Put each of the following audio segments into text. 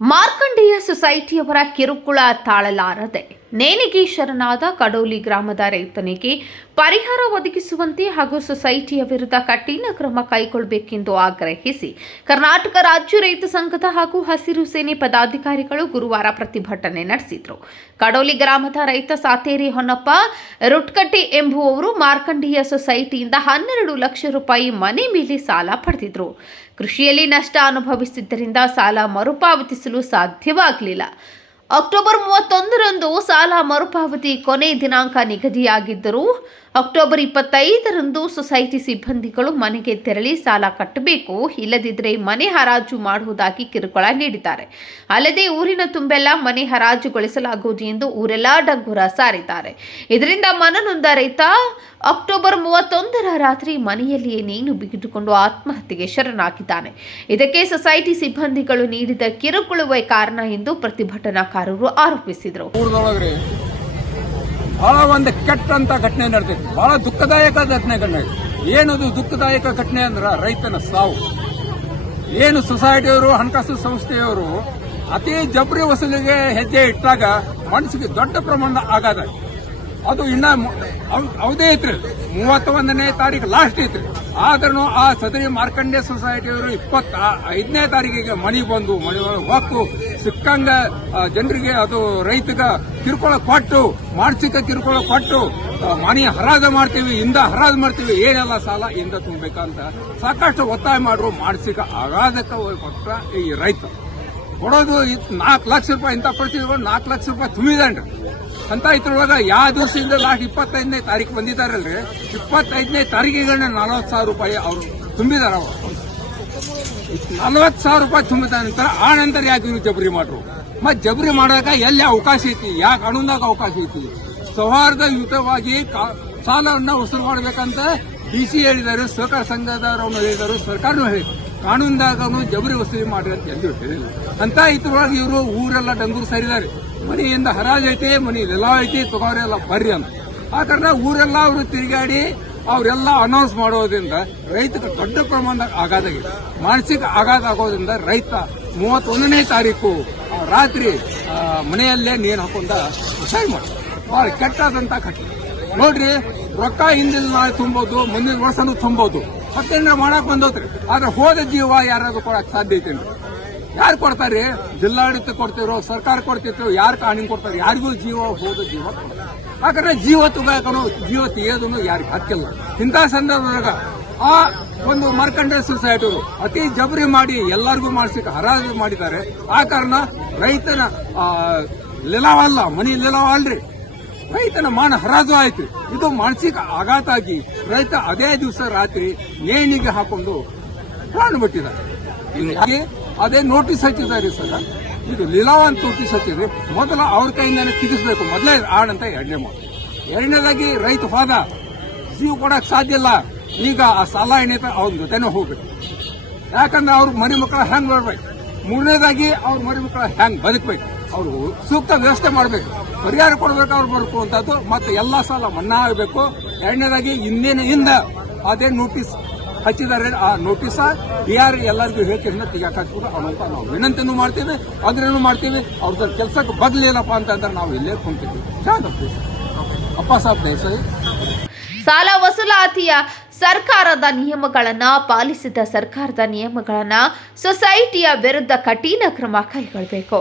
ಮಾರ್ಕಂಡೇಯ ಸೊಸೈಟಿಯವರ ಕಿರುಕುಳ ತಾಳಲಾರದೆ ನೇಣಿಗೆ ಶರಣಾದ ಕಡೋಲಿ ಗ್ರಾಮದ ರೈತನಿಗೆ ಪರಿಹಾರ ಒದಗಿಸುವಂತೆ ಹಾಗೂ ಸೊಸೈಟಿಯ ವಿರುದ್ಧ ಕಠಿಣ ಕ್ರಮ ಕೈಗೊಳ್ಳಬೇಕೆಂದು ಆಗ್ರಹಿಸಿ ಕರ್ನಾಟಕ ರಾಜ್ಯ ರೈತ ಸಂಘದ ಹಾಗೂ ಹಸಿರು ಸೇನೆ ಪದಾಧಿಕಾರಿಗಳು ಗುರುವಾರ ಪ್ರತಿಭಟನೆ ನಡೆಸಿದರು. ಕಡೋಲಿ ಗ್ರಾಮದ ರೈತ ಸಾತೇರಿ ಹೊನ್ನಪ್ಪ, ರುಟ್ಕಟ್ಟಿ ಎಂಬುವವರು ಮಾರ್ಕಂಡೀಯ ಸೊಸೈಟಿಯಿಂದ ಹನ್ನೆರಡು ಲಕ್ಷ ರೂಪಾಯಿ ಮನೆ ಮೇಲೆ ಸಾಲ ಪಡೆದಿದ್ರು. ಕೃಷಿಯಲ್ಲಿ ನಷ್ಟ ಅನುಭವಿಸಿದ್ದರಿಂದ ಸಾಲ ಮರುಪಾವತಿಸಲು ಸಾಧ್ಯವಾಗಲಿಲ್ಲ. ಅಕ್ಟೋಬರ್ ಮೂವತ್ತೊಂದರಂದು ಸಾಲ ಮರುಪಾವತಿ ಕೊನೆ ದಿನಾಂಕ ನಿಗದಿಯಾಗಿದ್ದರೂ ಅಕ್ಟೋಬರ್ ಇಪ್ಪತ್ತೈದರಂದು ಸೊಸೈಟಿ ಸಿಬ್ಬಂದಿಗಳು ಮನೆಗೆ ತೆರಳಿ ಸಾಲ ಕಟ್ಟಬೇಕು ಇಲ್ಲದಿದ್ದರೆ ಮನೆ ಹರಾಜು ಮಾಡುವುದಾಗಿ ಕಿರುಕುಳ ನೀಡಿದ್ದಾರೆ. ಅಲ್ಲದೆ ಊರಿನ ತುಂಬೆಲ್ಲ ಮನೆ ಹರಾಜುಗೊಳಿಸಲಾಗುವುದು ಎಂದು ಊರೆಲ್ಲ ಡಂಗುರ ಸಾರಿದ್ದಾರೆ. ಇದರಿಂದ ಮನನೊಂದ ರೈತ ಅಕ್ಟೋಬರ್ ಮೂವತ್ತೊಂದರ ರಾತ್ರಿ ಮನೆಯಲ್ಲಿಯೇ ನೇಣು ಬಿಗಿದುಕೊಂಡು ಆತ್ಮಹತ್ಯೆಗೆ ಶರಣಾಗಿದ್ದಾನೆ. ಇದಕ್ಕೆ ಸೊಸೈಟಿ ಸಿಬ್ಬಂದಿಗಳು ನೀಡಿದ ಕಿರುಕುಳವೇ ಕಾರಣ ಎಂದು ಪ್ರತಿಭಟನಾಕಾರರು ಆರೋಪಿಸಿದರು. ಬಹಳ ಒಂದು ಕೆಟ್ಟಂತ ಘಟನೆ ನಡೆದಿತ್ತು. ಬಹಳ ದುಃಖದಾಯಕ ಘಟನೆ ನಡೆದೈತಿ ಏನದು ದುಃಖದಾಯಕ ಘಟನೆ ಅಂದ್ರ ರೈತನ ಸಾವು. ಏನು ಸೊಸೈಟಿಯವರು, ಹಣಕಾಸು ಸಂಸ್ಥೆಯವರು ಅತಿ ಜಬ್ರಿ ವಸೂಲಿಗೆ ಹೆಜ್ಜೆ ಇಟ್ಟಾಗ ಮನಸ್ಸಿಗೆ ದೊಡ್ಡ ಪ್ರಮಾಣದ ಆಯ್ತು. ಅದು ಇನ್ನ ಅವದೇ ಐತ್ರಿ. ಮೂವತ್ತೊಂದನೇ ತಾರೀಕು ಲಾಸ್ಟ್ ಐತ್ರಿ. ಆದ್ರೂ ಆ ಸದರಿ ಮಾರ್ಕಂಡೆ ಸೊಸೈಟಿಯವರು ಇಪ್ಪತ್ತ ಐದನೇ ತಾರೀಕಿಗೆ ಮನಿ ಬಂದು, ಮನೆ ಹೊಕ್ಕು ಸಿಕ್ಕಂಗ ಜನರಿಗೆ ಅದು ರೈತಗ ಕಿರುಕುಳ ಕೊಟ್ಟು, ಮಾನಸಿಕ ಕಿರುಕುಳ ಕೊಟ್ಟು ಮನೆ ಹರಾಜ ಮಾಡ್ತೀವಿ, ಇಂದ ಹರಾಜು ಮಾಡ್ತೀವಿ, ಏನೆಲ್ಲ ಸಾಲ ಇಂದ ತುಂಬಬೇಕಂತ ಸಾಕಷ್ಟು ಒತ್ತಾಯ ಮಾಡ್ರು. ಮಾನಸಿಕ ಆಘಾತಕ್ಕೆ ಕೊಟ್ಟ ಈ ರೈತ. ಕೊಡೋದು ನಾಲ್ಕು ಲಕ್ಷ ರೂಪಾಯಿ ಇಂಥ ಪರಿಸ್ಥಿತಿ ನಾಲ್ಕು ಲಕ್ಷ ರೂಪಾಯಿ ತುಂಬಿದಾನ್ರಿ ಅಂತ ಇದ್ರೊಳಗ ಯಾವ ದಿವಸದಿಂದ ಲಾಸ್ಟ್ ಇಪ್ಪತ್ತೈದನೇ ತಾರೀಕು ಬಂದಿದ್ದಾರಲ್ರಿ? ಇಪ್ಪತ್ತೈದನೇ ತಾರೀಕಿಗಳನ್ನ ನಲವತ್ತು ಸಾವಿರ ರೂಪಾಯಿ ಅವರು ತುಂಬಿದಾರ ನಲವತ್ತು ಸಾವಿರ ರೂಪಾಯಿ ತುಂಬಿದ ನಂತರ ಆ ನಂತರ ಯಾಕೆ ಇವ್ರು ಜಬರಿ ಮಾಡ್ರು? ಮತ್ತೆ ಜಬರಿ ಮಾಡಾಕ ಎಲ್ಲಿ ಅವಕಾಶ ಐತಿ? ಯಾಕೆ ಕಾನೂನಾಗ ಅವಕಾಶ ಐತಿ? ಸೌಹಾರ್ದಯುತವಾಗಿ ಸಾಲವನ್ನ ವಸೂಲು ಮಾಡಬೇಕಂತ ಡಿ ಸಿ ಹೇಳಿದ್ದಾರೆ ಸಹಕಾರ ಸಂಘದವರನ್ನು ಹೇಳಿದರು, ಸರ್ಕಾರನೂ ಹೇಳಿ ಕಾನೂನ್ದಾಗನು ಜಬರಿ ವಸೂಲಿ ಮಾಡ್ರಿ ಅಂತ ಎಲ್ಲೂ ಹೇಳಿಲ್ಲ. ಅಂತ ಇದ್ರೊಳಗೆ ಇವರು ಊರೆಲ್ಲ ಡಂಗೂರು ಸರಿದಾರೆ ಮನೆಯಿಂದ ಹರಾಜ್ ಐತಿ ಮನಿ ಎಲ್ಲ ಐತಿ ತಗೋರೆಲ್ಲ ಬರ್ರಿ ಅಂತ. ಆ ಕಾರಣ ಊರೆಲ್ಲ ಅವರು ತಿರುಗಾಡಿ ಅವರೆಲ್ಲ ಅನೌನ್ಸ್ ಮಾಡೋದ್ರಿಂದ ರೈತಕ್ಕೆ ದೊಡ್ಡ ಪ್ರಮಾಣದ ಆಘಾತ ಆಗಿದೆ. ಮಾನಸಿಕ ಆಘಾತ ಆಗೋದ್ರಿಂದ ರೈತ ಮೂವತ್ತೊಂದನೇ ತಾರೀಕು ರಾತ್ರಿ ಮನೆಯಲ್ಲೇ ನೀರು ಹಾಕೊಂಡ ವಿಷಯ ಮಾಡಿ ಬಹಳ ಕೆಟ್ಟಾದಂತ ಕಟ್ಟಿ ನೋಡ್ರಿ, ರೊಕ್ಕ ಹಿಂದಿನ ನಾಳೆ ತುಂಬೋದು, ಮುಂದಿನ ವರ್ಷನೂ ತುಂಬೋದು. ಮತ್ತೇನ ಮಾಡಕ್ ಬಂದೋತ್ರಿ. ಆದ್ರೆ ಹೋದ ಜೀವ ಯಾರಾದ್ರೂ ಕೊಡಕ್ ಸಾಧ್ಯ ಐತೇನ್ರಿ? ಯಾರು ಕೊಡ್ತಾರೆ? ಜಿಲ್ಲಾಡಳಿತ ಕೊಡ್ತಿರೋ, ಸರ್ಕಾರ ಕೊಡ್ತಿತ್ತು ಯಾರು ಕಾನೂನು ಕೊಡ್ತಾರೆ? ಯಾರಿಗೂ ಜೀವ ಹೋದ ಜೀವ. ಯಾಕಂದ್ರೆ ಜೀವ ತುಗಾಕನು ಜೀವ ತೆಗೆಯೋದನ್ನು ಯಾರಿಗೆ ಹಕ್ಕಿಲ್ಲ ಇಂಥ ಸಂದರ್ಭದಾಗ ಆ ಒಂದು ಮರ್ಕಂಡ ಸೊಸೈಟಿಯವರು ಅತಿ ಜಬರಿ ಮಾಡಿ ಎಲ್ಲರಿಗೂ ಮಾಡಿಸಿಕ ಹರಾಜು ಮಾಡಿದ್ದಾರೆ. ಆ ಕಾರಣ ರೈತನ ಲೀಲಾವಲ್ಲ ಮನಿ ಲೀಲಾವಲ್ರಿ ರೈತನ ಮಾನ ಹರಾಜು ಆಯ್ತು. ಇದು ಮಾನಸಿಕ ಆಘಾತ ಆಗಿ ರೈತ ಅದೇ ದಿವಸ ರಾತ್ರಿ ನೇಣಿಗೆ ಹಾಕೊಂಡು ಪ್ರಾಣ ಬಿಟ್ಟಿದ್ದಾರೆ. ಅದೇ ನೋಟಿಸ್ ಹಚ್ಚಿದ್ದಾರೆ ಸರ್. ಇದು ಲೀಲಾವಂತ ನೋಟಿಸ್ ಹಚ್ಚಿದ್ರಿ. ಮೊದಲು ಅವ್ರ ಕೈಯಿಂದಾನೆ ತೆಗಿಸ್ಬೇಕು ಮೊದಲೇ ಆಡಂತ ಎರಡನೇ ಮಾತು. ಎರಡನೇದಾಗಿ ರೈತ ಹೋದ ಜೀವ ಕೊಡಕ್ ಸಾಧ್ಯ ಇಲ್ಲ. ಈಗ ಆ ಸಾಲ ಏನೈತ ಅವ್ರ ಜೊತೆನೆ ಹೋಗ್ಬೇಕು. ಯಾಕಂದ್ರೆ ಅವ್ರ ಮರಿ ಮಕ್ಕಳ ಹೆಂಗ್ ಬರ್ಬೇಕು ಮೂರನೇದಾಗಿ ಅವ್ರ ಮರಿ ಮಕ್ಕಳ ಹೆಂಗ್ ಬದುಕ್ಬೇಕು? ಅವ್ರು ಸೂಕ್ತ ವ್ಯವಸ್ಥೆ ಮಾಡಬೇಕು. ಪರಿಹಾರ ಕೊಡ್ಬೇಕು ಅವ್ರು ಬರ್ಬೇಕು ಅಂತದ್ದು ಮತ್ತೆ ಎಲ್ಲಾ ಸಾಲ ಮನ್ನಾ ಆಗಬೇಕು. ಎರಡನೇದಾಗಿ ಇನ್ನೇನು ಹಿಂದ ಅದೇ ನೋಟಿಸ್ ಹಚ್ಚಿದ್ದಾರೆ ಆ ನೋಟಿಸ ಆರ್ ಎಲ್ಲರಿಗೂ ಹೇಳ್ತೀನಿ ತೆಗಿಯಾಕೂ ಅನ್ನೋಂತ ನಾವು ವಿನಂತಿನೂ ಮಾಡ್ತೇವೆ ಅದ್ರೇನು ಮಾಡ್ತೇವೆ? ಅವ್ರದ್ದು ಕೆಲಸಕ್ಕೆ ಬದಲೇನಪ್ಪ ಅಂತಂದ್ರೆ ನಾವು ಇಲ್ಲೇ ಕುಂತೀವಿ ಅಪ್ಪ ಸಾಬ್ ದೇಸಾಯಿ ಸಾಲ ವಸೂಲಾತಿಯ ಸರ್ಕಾರದ ನಿಯಮಗಳನ್ನ ಪಾಲಿಸಿದ ಸರ್ಕಾರದ ನಿಯಮಗಳನ್ನ ಸೊಸೈಟಿಯ ವಿರುದ್ಧ ಕಠಿಣ ಕ್ರಮ ಕೈಗೊಳ್ಳಬೇಕು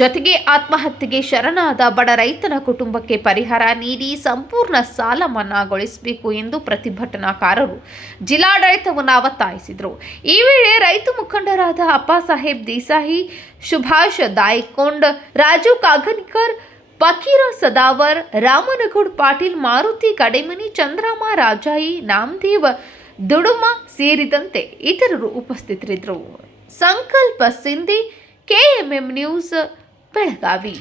ಜೊತೆಗೆ ಆತ್ಮಹತ್ಯೆಗೆ ಶರಣಾದ ಬಡ ರೈತನ ಕುಟುಂಬಕ್ಕೆ ಪರಿಹಾರ ನೀಡಿ ಸಂಪೂರ್ಣ ಸಾಲ ಮನ್ನಾಗೊಳಿಸಬೇಕು ಎಂದು ಪ್ರತಿಭಟನಾಕಾರರು ಜಿಲ್ಲಾಡಳಿತವನ್ನು ಒತ್ತಾಯಿಸಿದರು ಈ ವೇಳೆ ರೈತ ಮುಖಂಡರಾದ ಅಪ್ಪ ಸಾಹೇಬ್ ದೇಸಾಯಿ, ಸುಭಾಷ್ ದಾಯಿಕೊಂಡ್, ರಾಜು ಕಾಗನಿಕರ್, ಫಕೀರ ಸದಾವರ್, ರಾಮನಗೌಡ್ ಪಾಟೀಲ್, ಮಾರುತಿ ಕಡೆಮನಿ, ಚಂದ್ರಮ್ಮ ರಾಜಾಯಿ, ನಾಮದೇವ್ ದುಡುಮ ಸೇರಿದಂತೆ ಇತರರು ಉಪಸ್ಥಿತರಿದ್ದರು. ಸಂಕಲ್ಪ ಸಿಂಧಿ, ಕೆಎಂಎಂ ನ್ಯೂಸ್ ಬೆಳಗಾವಿ